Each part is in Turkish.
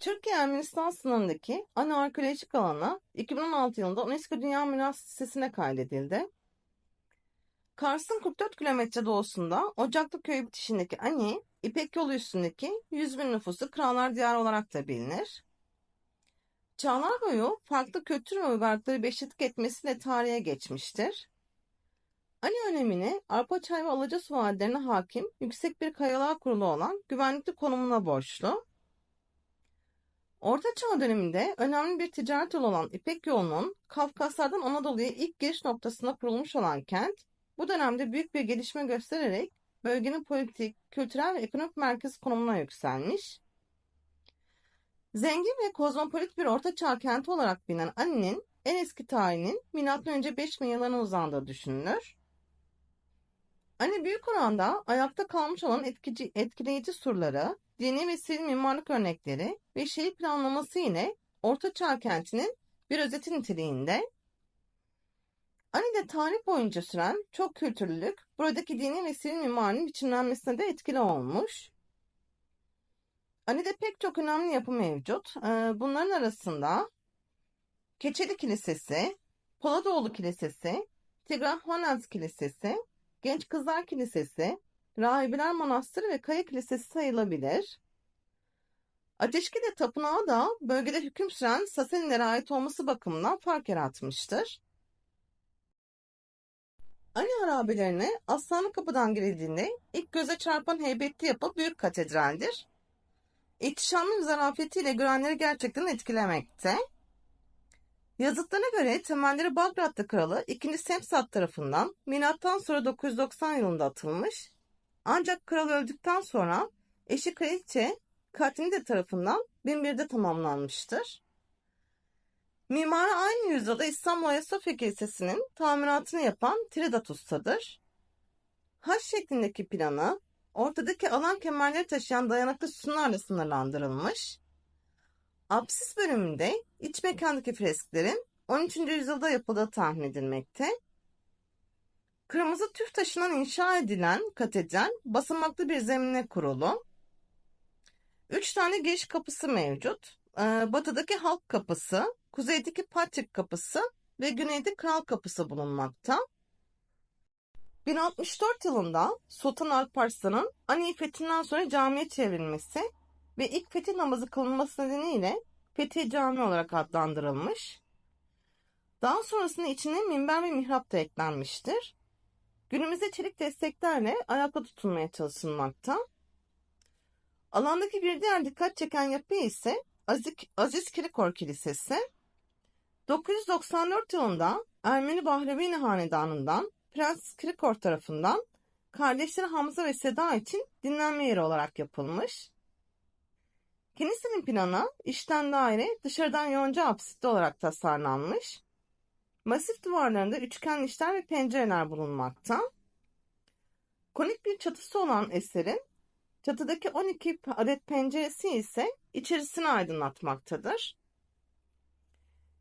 Türkiye-Ermenistan sınırındaki Ani arkeolojik alana 2016 yılında UNESCO Dünya Miras Listesi'ne kaydedildi. Kars'ın 44 kilometre doğusunda Ocaklı Köyü bitişindeki Ani, İpek Yolu üstündeki 100 bin nüfuslu krallar diyarı olarak da bilinir. Çağlar boyu farklı kültür ve uygarlıkları beşiklik etmesiyle tarihe geçmiştir. Ani önemini Arpaçay ve Alacasu vadilerine hakim yüksek bir kayalığa kurulu olan güvenlikli konumuna borçlu. Orta Çağ döneminde önemli bir ticaret yolu olan İpek yolunun Kafkaslardan Anadolu'ya ilk giriş noktasına kurulmuş olan kent, bu dönemde büyük bir gelişme göstererek bölgenin politik, kültürel ve ekonomik merkezi konumuna yükselmiş. Zengin ve kozmopolit bir Orta Çağ kenti olarak bilinen Ani'nin en eski tarihinin M.Ö. 5000 yıllarına uzandığı düşünülür. Ani büyük oranda ayakta kalmış olan etkileyici surları, dini ve sivil mimarlık örnekleri ve şehir planlaması ile Orta Çağ kentinin bir özeti niteliğinde. Ani'de tarih boyunca süren çok kültürlülük, buradaki dini ve sivil mimarinin biçimlenmesine de etkili olmuş. Ani'de pek çok önemli yapı mevcut. Bunların arasında Keçeli Kilisesi, Poladoğlu Kilisesi, Tigrahvanez Kilisesi, Genç Kızlar Kilisesi, Rahibeler Manastırı ve Kaya Kilisesi sayılabilir. Ateşkile Tapınağı da bölgede hüküm süren Sasanilere ait olması bakımından fark yaratmıştır. Ani harabelerine Aslanlı Kapı'dan girildiğinde ilk göze çarpan heybetli yapı Büyük Katedral'dir. İhtişamlı ve zarafetiyle görenleri gerçekten etkilemekte. Yazıtlarına göre temelleri Bagratlı Kralı 2. Semsat tarafından M.Ö. 990 yılında atılmış. Ancak kral öldükten sonra eşi Kraliçe Katinide tarafından 1001'de tamamlanmıştır. Mimarı aynı yüzyılda İstanbul Ayasofya Kilisesi'nin tamiratını yapan Tridat Usta'dır. Haç şeklindeki planı ortadaki alan kemerleri taşıyan dayanıklı sütunlarla sınırlandırılmış. Apsis bölümünde iç mekandaki fresklerin 13. yüzyılda yapıldığı tahmin edilmekte. Kırmızı tüf taşından inşa edilen katedral basamaklı bir zemine kurulu. 3 tane giriş kapısı mevcut. Batıdaki Halk Kapısı, kuzeydeki Patrik Kapısı ve güneyde Kral Kapısı bulunmakta. 1064 yılında Sultan Alparslan'ın Ani'yi fethinden sonra camiye çevrilmesi ve ilk fetih namazı kılınması nedeniyle Fethiye Camii olarak adlandırılmış. Daha sonrasında içine minber ve mihrap da eklenmiştir. Günümüzde çelik desteklerle ayakta tutulmaya çalışılmakta. Alandaki bir diğer dikkat çeken yapı ise Aziz Kirikor Kilisesi. 994 yılında Ermeni Bahrevi Hanedanı'ndan Prens Kirikor tarafından kardeşleri Hamza ve Seda için dinlenme yeri olarak yapılmış. Kilisenin planı içten daire, dışarıdan yonca apsitli olarak tasarlanmış. Masif duvarlarında üçgen nişler ve pencereler bulunmakta. Konik bir çatısı olan eserin çatıdaki 12 adet penceresi ise içerisini aydınlatmaktadır.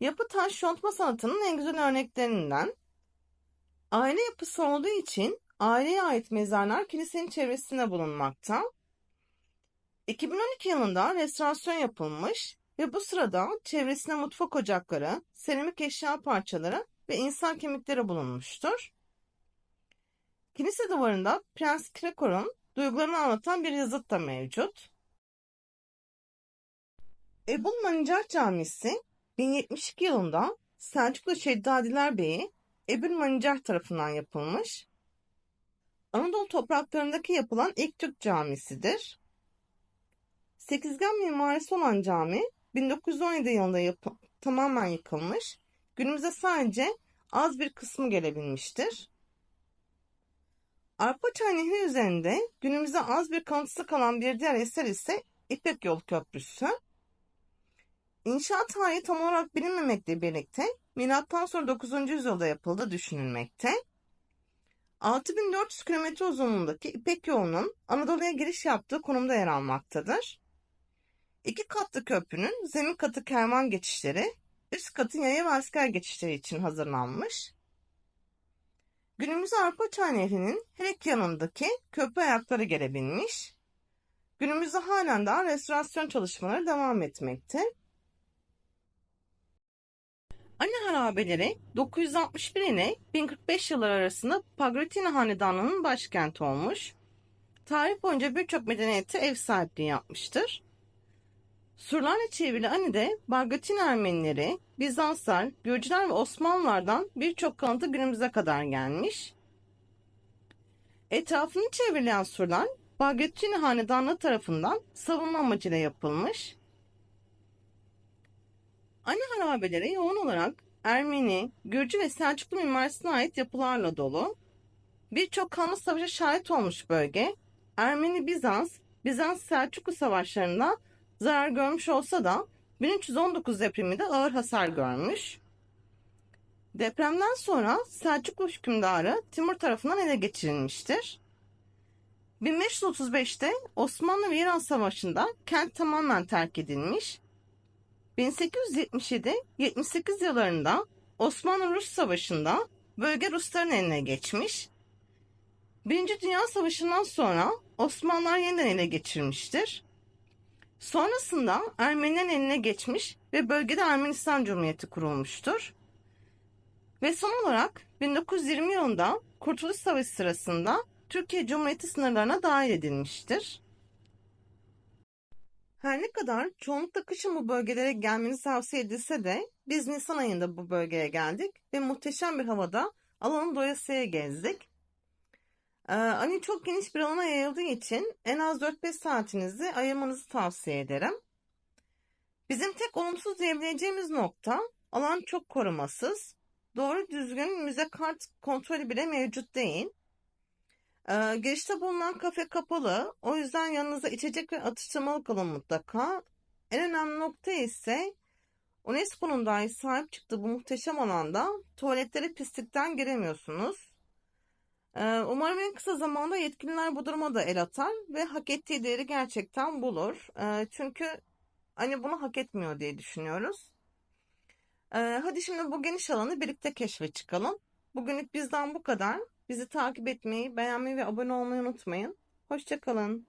Yapı taş yontma sanatının en güzel örneklerinden. Aile yapısı olduğu için aileye ait mezarlar kilisenin çevresinde bulunmakta. 2012 yılında restorasyon yapılmış ve bu sırada çevresinde mutfak ocakları, seramik eşya parçaları ve insan kemikleri bulunmuştur. Kilise duvarında Prens Kirikor'un duygularını anlatan bir yazıt da mevcut. Ebul Menuçehr Camii 1072 yılında Selçuklu Şeddadiler Beyi Ebul Menuçehr tarafından yapılmış. Anadolu topraklarındaki yapılan ilk Türk camisidir. Sekizgen mimarisi olan cami 1917 yılında tamamen yıkılmış, günümüze sadece az bir kısmı gelebilmiştir. Arpaçay Nehri üzerinde günümüzde az bir kalıntısı kalan bir diğer eser ise İpek Yolu Köprüsü. İnşaat tarihi tam olarak bilinmemekle birlikte milattan sonra 9. yüzyılda yapıldığı düşünülmekte. 6400 km uzunluğundaki İpek Yolu'nun Anadolu'ya giriş yaptığı konumda yer almaktadır. 2 katlı köprünün zemin katı kervan geçişleri, üst katı yaya ve asker geçişleri için hazırlanmış. Günümüzde Arpaçay Nehri'nin her iki yanındaki köprü ayakları gelebilmiş. Günümüzde halen daha restorasyon çalışmaları devam etmekte. Ani harabeleri 961 ile 1045 yılları arasında Pagratini Hanedanlığı'nın başkenti olmuş. Tarih boyunca birçok medeniyete ev sahipliği yapmıştır. Surlarla çevrili Ani'de Pagratini Ermenileri, Bizanslar, Gürcüler ve Osmanlılardan birçok kalıntı günümüze kadar gelmiş. Etrafını çevreleyen surlar Pagratini Hanedanlığı tarafından savunma amacıyla yapılmış. Ani harabeleri yoğun olarak Ermeni, Gürcü ve Selçuklu mimarisine ait yapılarla dolu. Birçok kanlı savaşa şahit olmuş bölge, Ermeni-Bizans, Bizans-Selçuklu savaşlarında zarar görmüş olsa da 1319 depreminde ağır hasar görmüş. Depremden sonra Selçuklu hükümdarı Timur tarafından ele geçirilmiştir. 1535'te Osmanlı ve İran Savaşı'nda kent tamamen terk edilmiş. 1877-78 yıllarında Osmanlı-Rus Savaşı'nda bölge Rusların eline geçmiş. Birinci Dünya Savaşı'ndan sonra Osmanlılar yeniden ele geçirmiştir. Sonrasında Ermenilerin eline geçmiş ve bölgede Ermenistan Cumhuriyeti kurulmuştur. Ve son olarak 1920 yılında Kurtuluş Savaşı sırasında Türkiye Cumhuriyeti sınırlarına dahil edilmiştir. Her ne kadar çoğunlukla kışın bu bölgelere gelmenizi tavsiye edilse de biz Nisan ayında bu bölgeye geldik ve muhteşem bir havada alanı doyasıya gezdik. Hani çok geniş bir alana yayıldığı için en az 4-5 saatinizi ayırmanızı tavsiye ederim. Bizim tek olumsuz diyebileceğimiz nokta alan çok korumasız. Doğru düzgün müze kart kontrolü bile mevcut değil. Girişte bulunan kafe kapalı. O yüzden yanınıza içecek ve atıştırmalık alın mutlaka. En önemli nokta ise UNESCO'nun dahi sahip çıktığı bu muhteşem alanda tuvaletlere pislikten giremiyorsunuz. Umarım en kısa zamanda yetkililer bu duruma da el atar ve hak ettiği değeri gerçekten bulur. Çünkü hani bunu hak etmiyor diye düşünüyoruz. Hadi şimdi bu geniş alanı birlikte keşfe çıkalım. Bugünlük bizden bu kadar. Bizi takip etmeyi, beğenmeyi ve abone olmayı unutmayın. Hoşça kalın.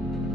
Thank you.